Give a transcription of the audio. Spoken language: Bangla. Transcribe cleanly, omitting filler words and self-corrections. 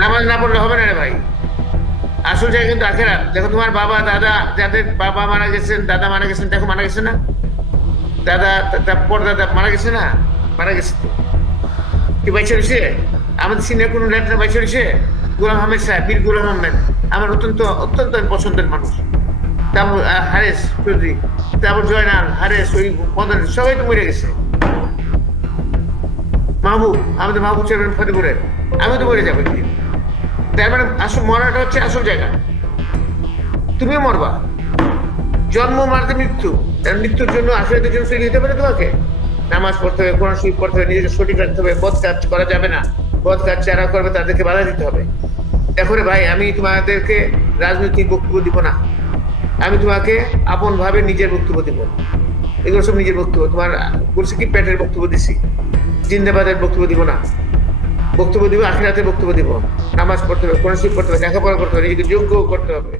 নামাজ না পড়লে হবে না রে ভাই। আসল জায়গা কিন্তু আখেরাত। দেখো তোমার বাবা দাদা, যাদের বাবা মারা গেছেন, দাদা মারা গেছেন, দেখো মারা গেছে না? দাদা, পরদাদা মারা গেছে না? মারা গেছে তো। কি বাইচে রয়েছে? আমাদের সিনিয়র কোন লেটার বাইচে রয়েছে? গোলাম আহমেদ সাহেব, বীর গোলাম আহমেদ, আমার অত্যন্ত অত্যন্ত পছন্দের মানুষ। তারপর হারেস চৌধুরী, তারপর জয়নাল, হারেস, ওই মদন, সবাই তো মরে গেছে। মাহবুব, আমাদের মাহবুব চেয়ারম্যান ফতেপুরের, আমি তো মরে যাবো একদিন। তার মানে আসল মরাটা হচ্ছে আসল জায়গা। তুমিও মরবা। জন্ম মারতে মৃত্যু, মৃত্যুর জন্য আখেরাতের জন্য তৈরি হতে পারে তোমাকে। নামাজ পড়তে হবে, কোরআন শরীফ পড়তে হবে, নিজেকে সঠিক রাখতে হবে, বদ কাজ করা যাবে না। বদ কাজ যারা করবে তাদেরকে বাধা দিতে হবে। দেখো রে ভাই, আমি তোমাদেরকে রাজনৈতিক বক্তব্য দিব না। আমি তোমাকে আপন ভাবে নিজের বক্তব্য দিব। এগুলো সব নিজের বক্তব্য। তোমার বলছি কি পেটের বক্তব্য দিছি, জিন্দাবাদের বক্তব্য দিব না। বক্তব্য দিব আখিরাতের বক্তব্য দিব। নামাজ পড়তে হবে, কোরআন শরীফ পড়তে হবে, লেখাপড়া করতে হবে, নিজেকে যোগ্য করতে হবে।